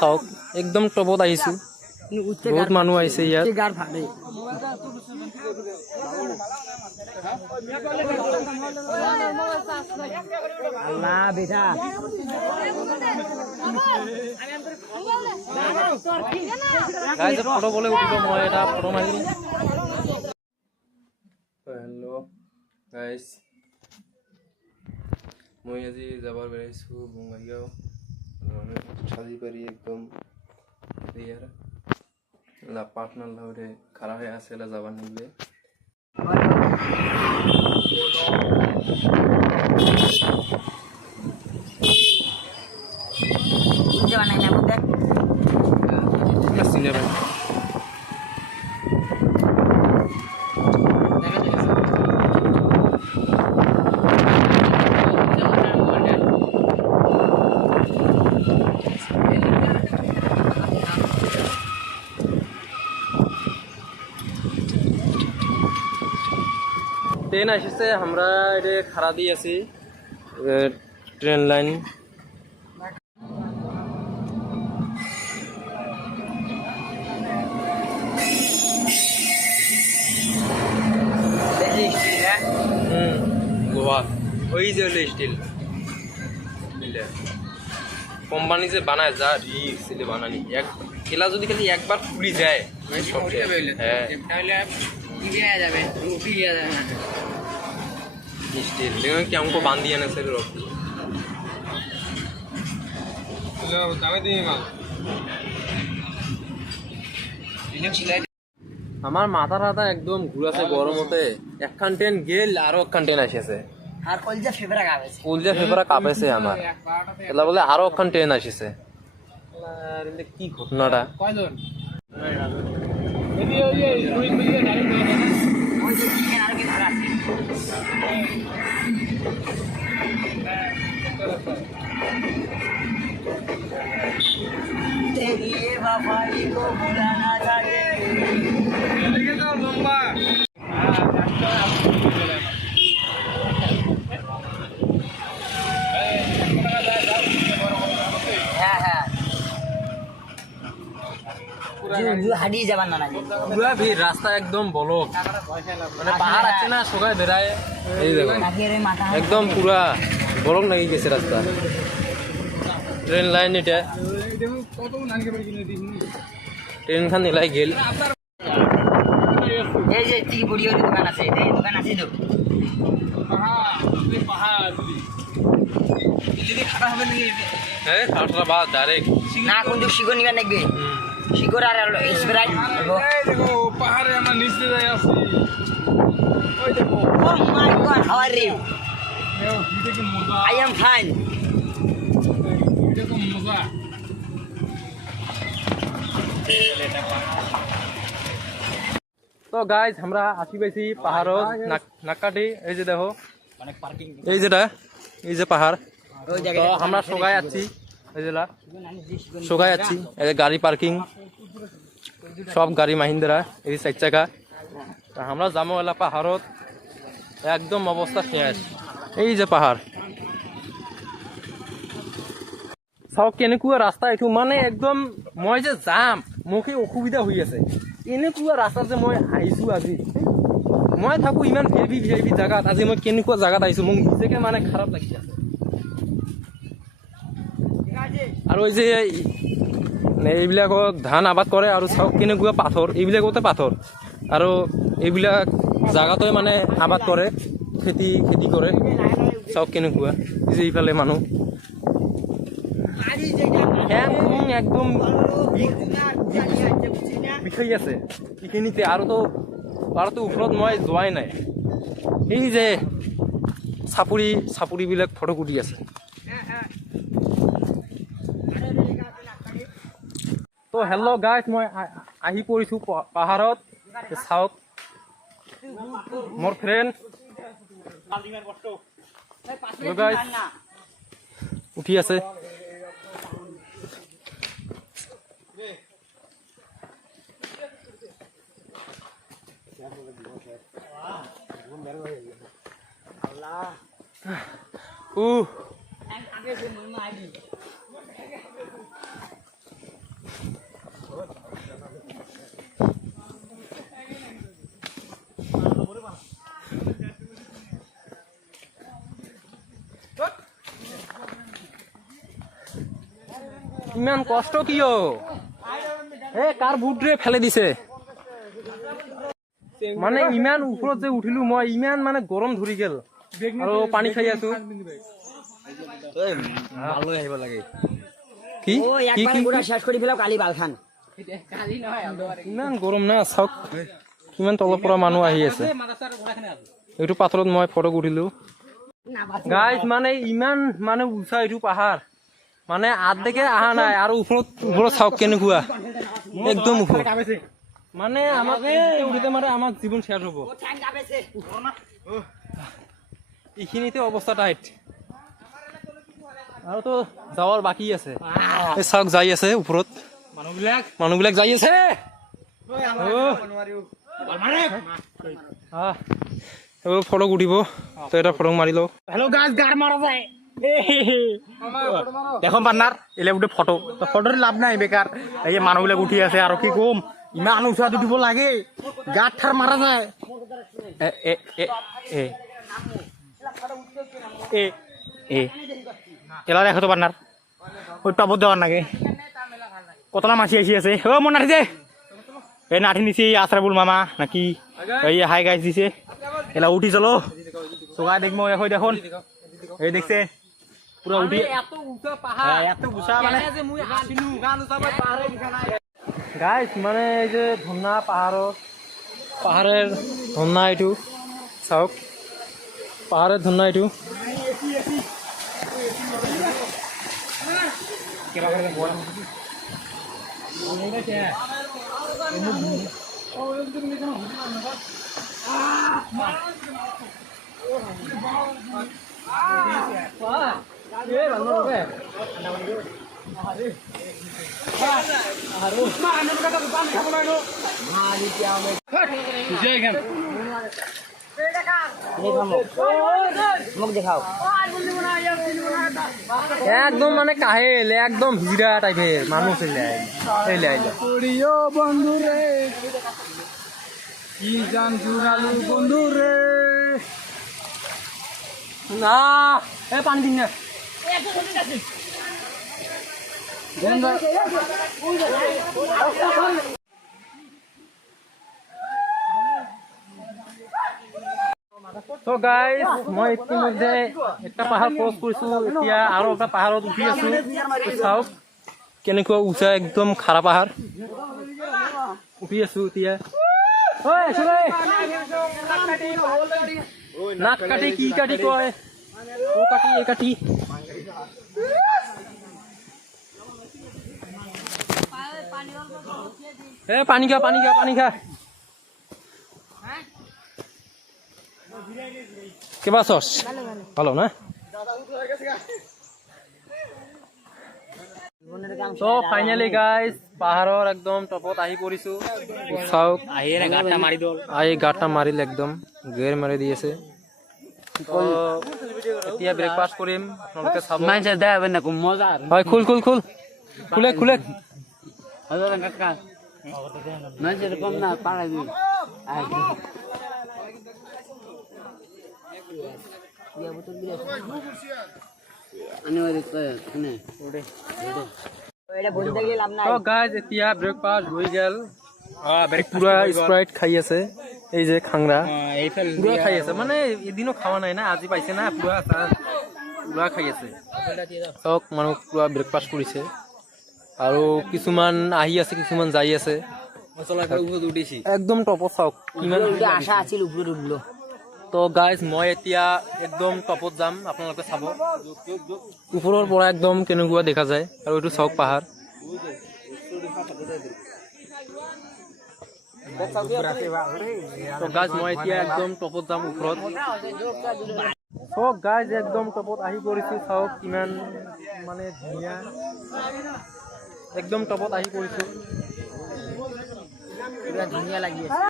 চাওক একদম টপত আহিছোঁ বহুত মানুহ আহিছে ইয়াত ফটো বলে উঠিব মই এটা ফটো মাৰি হেল্ল' গাইজ মই আজি যাবৰ বেৰাইছোঁ বঙাইগাঁও সাজিপাৰি একদম ইয়াৰ পার্টনার লাউরে খারাপ হয়ে আছে এলা যাবার নিলে চিনে ভাই ট্রেন আসছে আমরা এটা খাড়া দিয়ে আছি ট্রেন লাইন গোয়া ওই যে স্টিল কোম্পানি যে বানায় যা রিক্স বানানি এক এলা যদি খালি একবার খুলি যায় হ্যাঁ स्टील लेकिन क्या हमको बांध दिया ना सर रॉकी আমার মাথা টাথা একদম ঘুরাছে গরমতে একখান ট্রেন গেল আরো একখান ট্রেন আসেছে আর কলজা ফেবরা কাঁপেছে আমার এলা বলে আরো একখান ট্রেন আসেছে কি ঘটনাটা কয়জন तेरी वफाई को भुलाना था হারিয়ে যাবার না পুরা ভিড় রাস্তা একদম বলক মানে পাহাড় আছে না সবাই বেড়ায় এই দেখো একদম পুরা বলক লাগি গেছে রাস্তা ট্রেন লাইন এটা ট্রেন খান এলাই গেল এই যে ত্রিপুরিয়ার দোকান আছে এই দোকান আছে তো হ্যাঁ খাটরা বাদ ডাইরেক্ট না কোন দিক শিকড় নিবা নাকবে শিকড় আর স্প্রাইট দেখো পাহাড়ে আমরা নিচে যাই আছি ওই দেখো ও মাই গড হাউ আর ইউ দেখো মজা আই এম ফাইন দেখো মজা তো গাইজ আমরা আসি পাইছি পাহাড়ত নাকাটি এই যে দেখো এই যেটা এই যে পাহাড় তো আমরা সোগায় আছি এই যে সোগায় আছি এই যে গাড়ি পার্কিং সব গাড়ি মাহিন্দ্রা এই 4 চাকা আমরা যাবো এলা পাহাড়ত একদম অবস্থা শেষ এই যে পাহাড় চাওক কেনেকুৱা ৰাস্তা এইটো মানে একদম মই যে যাম মোকে অসুবিধা হৈ আছে এনেকুৱা ৰাস্তা যে মই আহিছোঁ আজি মই থাকোঁ ইমান ভিআইপি জেগাত আজি মই কেনেকুৱা জেগাত আহিছোঁ মোক নিজকে মানে খাৰাপ লাগি আছে আৰু এই যে এইবিলাকত ধান আবাদ কৰে আৰু চাওক কেনেকুৱা পাথৰ এইবিলাকতে পাথৰ আৰু এইবিলাক জেগাতে মানে আবাদ কৰে খেতি কৰে চাওক কেনেকুৱা যে এইফালে মানুহ একদম বিষয় আছে এইখিনিতে আৰু তো ওপৰত মই যোৱাই নাই এই যে চাপৰিবিলাক ফটো কুটি আছে তো হেল্ল' গাইজ মই আহি পৰিছোঁ পাহাৰত চাওক মোৰ ফ্ৰেণ্ড গাইজ উঠি আছে ইমান কষ্ট কিয় এ কাৰ বুটৰে ফেলে দিছে মানে ইমান ওপৰত যে উঠিলো মই ইমান মানে গৰম ধৰি গেল আৰু পানী খাই আছো কি ও কি একবার কি পুরা শেষ করে ফেলাও কালি বালখান ইমান গৰম না চাওক কিমান তলৰ পৰা মানুহ আহি আছে এইটো পাথৰত মই ফটো উঠিলো গাইজ মানে ইমান মানে উঁচা এইটো পাহাৰ মানে আধেকে অহা নাই আৰু ওপৰত ওপৰত চাওক কেনেকুৱা একদম ওপৰত মানে আমাক উঠিতে মানে আমাক জীৱন শেষ হ'ব এইখিনিতে অৱস্থা টাইট আৰু তো যাৱাৰ বাকী আছে এই চাওক যাই আছে ওপৰত মানুহবিলাক যাই আছে ফটো উঠিব তো এটা ফটো মাৰি লওঁ हेलो गाइस गार मारा जाए দেখো পার্টনার এলে উঠে ফটো তো ফটোর লাভ নাই বেকার এই যে মানুষগুলো উঠি আছে আর কি কম ইমান উঁচা উঠিব লাগে গাঁত ঠার মারা যায় এ এ এ এ এ এ এলা দেখো তো পার্টনার ওই টপত দেওয়ার নাগে কতলা মাছি আসি আছে ও মনে আছে এই নাঠি নিছি আশরাফুল মামা নাকি এই হাই গাইস দিছে এলা উঠি চলো সোগাই দেখবো এখন দেখুন এই দেখছে পুরো উঠি এত উঁচা পাহাৰ এত উঁচা মানে যে মই আসিলো গাইজ মানে এই যে ধুনা পাহারের ধুনা এইটো চাওক পাহারের ধুনা এইটো মুখ দেখাও একদম মানে কাহেল একদম হিজড়া টাইপের মানুষ এলে প্রিয় বন্ধু রে কি জান জুড়ালু বন্ধু রে না এ পানি দিন না তো গাইজ মই ইতিমধ্যে একটা পাহাৰ ক্ৰছ কৰিছো এতিয়া আৰু এটা পাহাৰত উঠি আছো চাওক কেনেকুৱা উঁচা একদম খাৰা পাহাৰ উঠি আছো এতিয়া নাক কাটি কি কাটি কয় ও কাটি এ কাটি এ পানী খা কিবা চচ ভালো না তো ফাইনালি গাইজ পাহাৰৰ একদম টপত আহি পৰিছো চাওক আহি গাঁতটা মাৰিল একদম গেৰ মাৰি দি আছে এতিয়া ব্ৰেকফাষ্ট কৰিম আপোনালোকে চাব হয় খুল তো গাইজ এতিয়া ব্ৰেকফাষ্ট হৈ গেল পুৰা স্প্ৰাইট খাই আছে এই যে খাংৰা পুৰা খাই আছে মানে এদিনো খাওয়া নাই না আজি পাইছে না পুৰা খাই আছে চক মানুহ পুৰা ব্ৰেকফাষ্ট কৰিছে আৰু কিছুমান আহি আছে কিছুমান যাই আছে একদম টপত চাওক কিমান আশা আছিল উপরে উঠলো তো গাইজ মই এতিয়া একদম টপত যাম আপোনালোকে চাব ওপৰৰ পৰা একদম কেনেকুৱা দেখা যায় আৰু এইটো চাওক পাহাৰ তো গাইজ মই এতিয়া একদম টপত যাম ওপৰত তো গাইজ একদম টপত আহি পৰিছো চাওক কিমান মানে ধুনীয়া একদম টপত আহি পৰিছো ধুনীয়া লাগি আছে